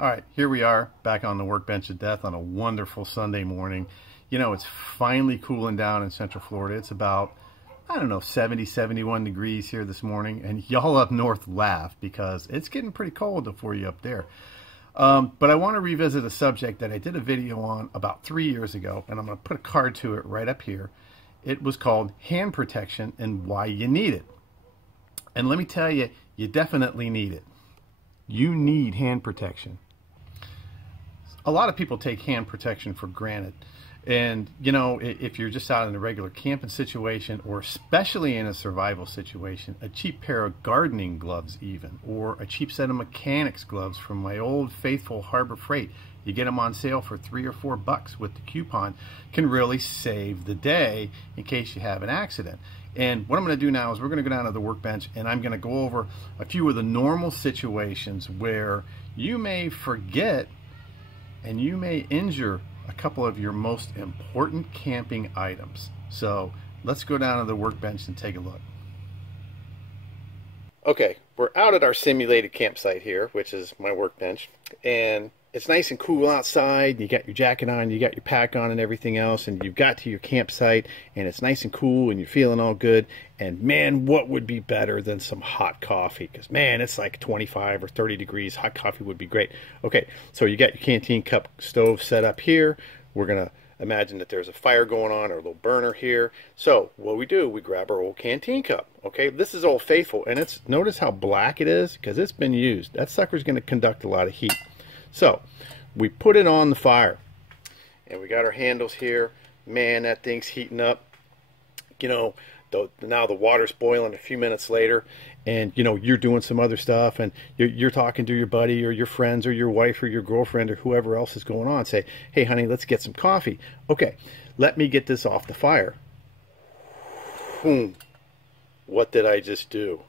All right, here we are back on the workbench of death on a wonderful Sunday morning. You know, it's finally cooling down in Central Florida. It's about, I don't know, 70, 71 degrees here this morning. And y'all up north laugh because it's getting pretty cold for you up there. But I want to revisit a subject that I did a video on about 3 years ago, and I'm going to put a card to it right up here. It was called Hand Protection and Why You Need It. And let me tell you, you definitely need it. You need hand protection. A lot of people take hand protection for granted. And, you know, if you're just out in a regular camping situation, or especially in a survival situation, a cheap pair of gardening gloves even, or a cheap set of mechanics gloves from my old faithful Harbor Freight, you get them on sale for $3 or $4 with the coupon, can really save the day in case you have an accident. And what I'm going to do now is we're going to go down to the workbench and I'm going to go over a few of the normal situations where you may forget and you may injure a couple of your most important camping items. So let's go down to the workbench and take a look. Okay, we're out at our simulated campsite here, which is my workbench, and it's nice and cool outside. You got your jacket on, you got your pack on and everything else, and you've got to your campsite and it's nice and cool and you're feeling all good. And man, what would be better than some hot coffee? Because man, it's like 25 or 30 degrees. Hot coffee would be great. Okay, so you got your canteen cup stove set up here. We're gonna imagine that there's a fire going on or a little burner here. So what we do, we grab our old canteen cup. Okay, this is Old Faithful, and it's, notice how black it is because it's been used. That sucker's going to conduct a lot of heat. So we put it on the fire, and we got our handles here. Man, that thing's heating up. You know, now the water's boiling a few minutes later, and you know, you're doing some other stuff, and you're talking to your buddy or your friends or your wife or your girlfriend or whoever else is going on. Say, hey honey, let's get some coffee. Okay, let me get this off the fire. Boom. What did I just do?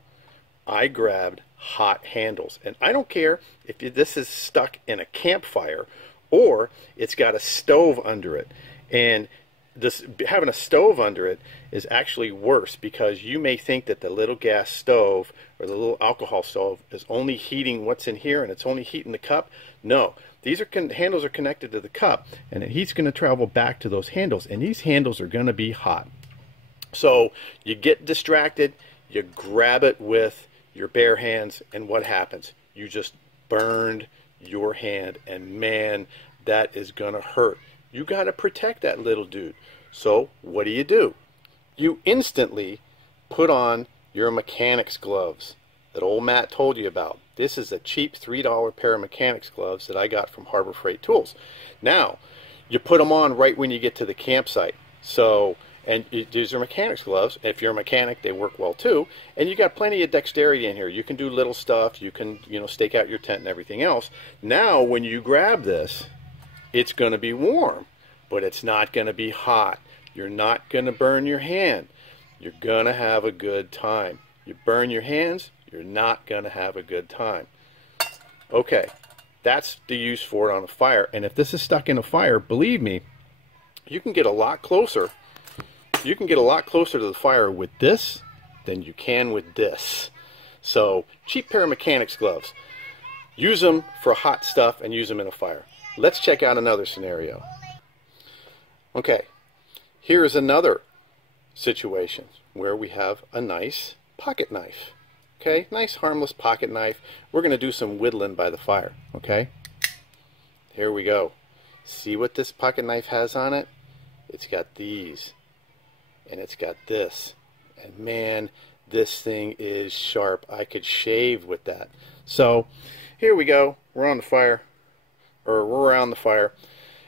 I grabbed hot handles, and I don't care if this is stuck in a campfire or it's got a stove under it. And this, having a stove under it is actually worse, because you may think that the little gas stove or the little alcohol stove is only heating what's in here and it's only heating the cup. No, these handles are connected to the cup, and the heat's going to travel back to those handles, and these handles are going to be hot. So you get distracted, you grab it with your bare hands, and what happens? You just burned your hand, and man, that is gonna hurt. You got to protect that little dude. So what do? You instantly put on your mechanics gloves that old Matt told you about. This is a cheap $3 pair of mechanics gloves that I got from Harbor Freight Tools. Now you put them on right when you get to the campsite. So, and these are mechanics gloves. If you're a mechanic, they work well too. And you got plenty of dexterity in here. You can do little stuff. You can, you know, stake out your tent and everything else. Now, when you grab this, it's going to be warm, but it's not going to be hot. You're not going to burn your hand. You're going to have a good time. You burn your hands, you're not going to have a good time. Okay, that's the use for it on a fire. And if this is stuck in a fire, believe me, you can get a lot closer. You can get a lot closer to the fire with this than you can with this. So, cheap pair of mechanics gloves. Use them for hot stuff and use them in a fire. Let's check out another scenario. Okay, here's another situation where we have a nice pocket knife. Okay, nice harmless pocket knife. We're going to do some whittling by the fire. Okay, here we go. See what this pocket knife has on it? It's got these. And it's got this, and man, this thing is sharp. I could shave with that. So here we go, we're on the fire, or we're around the fire,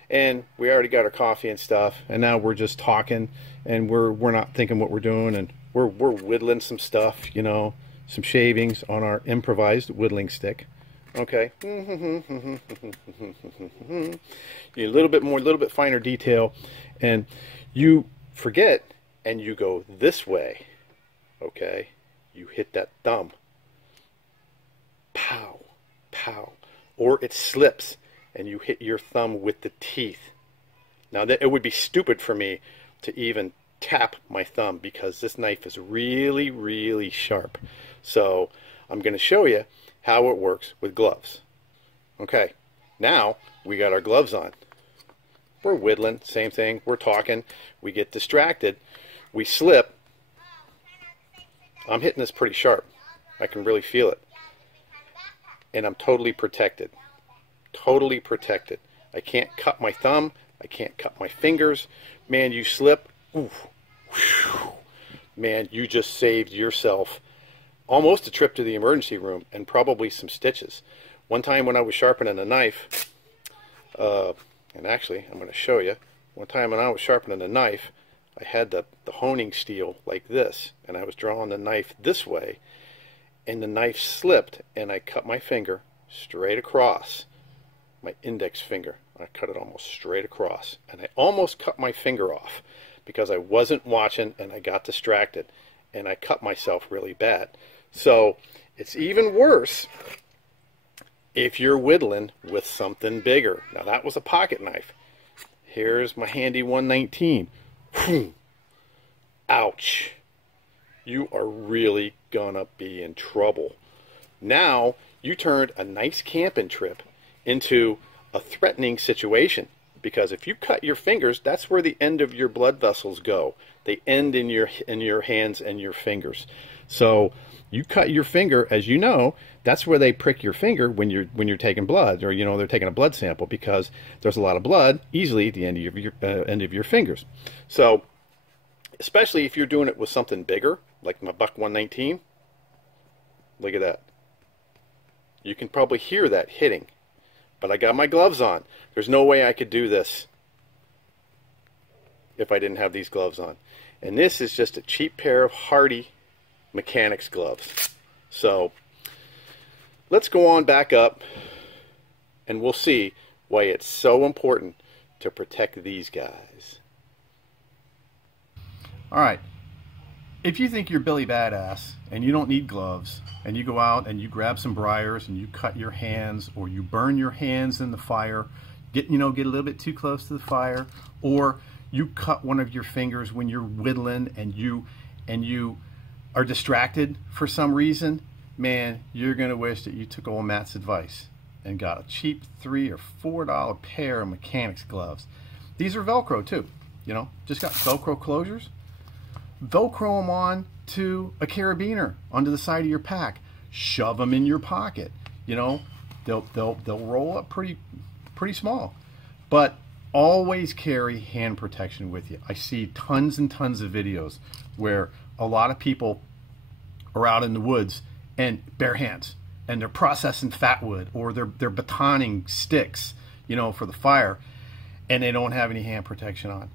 and we already got our coffee and stuff, and now we're just talking, and we're not thinking what we're doing, and we're whittling some stuff, you know, some shavings on our improvised whittling stick. Okay, a little bit finer detail, and you forget and you go this way. Okay, you hit that thumb, pow, pow, or it slips and you hit your thumb with the teeth. Now that it would be stupid for me to even tap my thumb because this knife is really, really sharp. So I'm going to show you how it works with gloves. Okay, Now we got our gloves on. We're whittling, same thing. We're talking. We get distracted. We slip. I'm hitting this pretty sharp. I can really feel it. And I'm totally protected. Totally protected. I can't cut my thumb. I can't cut my fingers. Man, you slip. Oof. Whew. Man, you just saved yourself almost a trip to the emergency room and probably some stitches. One time when I was sharpening a knife, and actually I'm going to show you, one time when I was sharpening a knife, I had the honing steel like this, and I was drawing the knife this way, and the knife slipped, and I cut my finger straight across, my index finger. I cut it almost straight across, and I almost cut my finger off because I wasn't watching and I got distracted, and I cut myself really bad. So it's even worse if you're whittling with something bigger. Now that was a pocket knife. Here's my handy 119. Ouch. You are really gonna be in trouble. Now you turned a nice camping trip into a threatening situation, because if you cut your fingers, that's where the end of your blood vessels go. They end in your hands and your fingers. So you cut your finger, as you know, that's where they prick your finger when you're taking blood, or they're taking a blood sample, because there's a lot of blood easily at the end of your fingers. So especially if you're doing it with something bigger, like my Buck 119. Look at that. You can probably hear that hitting. But I got my gloves on. There's no way I could do this if I didn't have these gloves on. And this is just a cheap pair of Hardy mechanics gloves. So let's go on back up and we'll see why it's so important to protect these guys. Alright, if you think you're Billy Badass and you don't need gloves, and you go out and you grab some briars and you cut your hands, or you burn your hands in the fire, get a little bit too close to the fire, or you cut one of your fingers when you're whittling and you are distracted for some reason, man, you're gonna wish that you took old Matt's advice and got a cheap $3 or $4 pair of mechanics gloves. These are Velcro too, just got Velcro closures. Velcro them on to a carabiner onto the side of your pack. Shove them in your pocket. They'll roll up pretty small. But always carry hand protection with you. I see tons and tons of videos where a lot of people are out in the woods and bare hands, and they're processing fat wood, or they're batoning sticks, for the fire, and they don't have any hand protection on.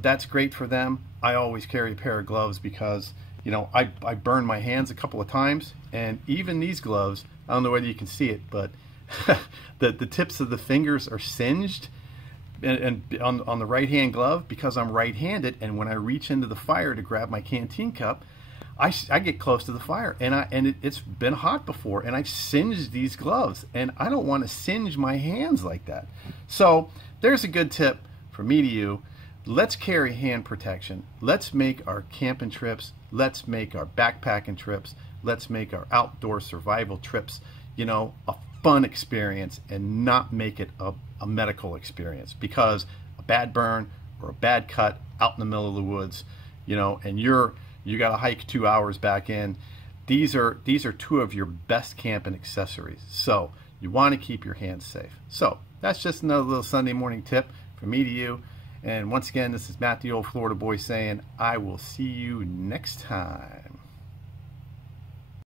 That's great for them. I always carry a pair of gloves because, I burned my hands a couple of times, and even these gloves, I don't know whether you can see it, but the tips of the fingers are singed and on the right hand glove, because I'm right-handed, and when I reach into the fire to grab my canteen cup, I get close to the fire, and it's been hot before, and I've singed these gloves, and I don't want to singe my hands like that. So there's a good tip from me to you. Let's carry hand protection. Let's make our camping trips. Let's make our backpacking trips. Let's make our outdoor survival trips, a fun experience, and not make it a medical experience, because a bad burn or a bad cut out in the middle of the woods, and you got to hike 2 hours back in. These are two of your best camping accessories. So you want to keep your hands safe. So that's just another little Sunday morning tip from me to you. And once again, this is Matt, the old Florida boy, saying I will see you next time.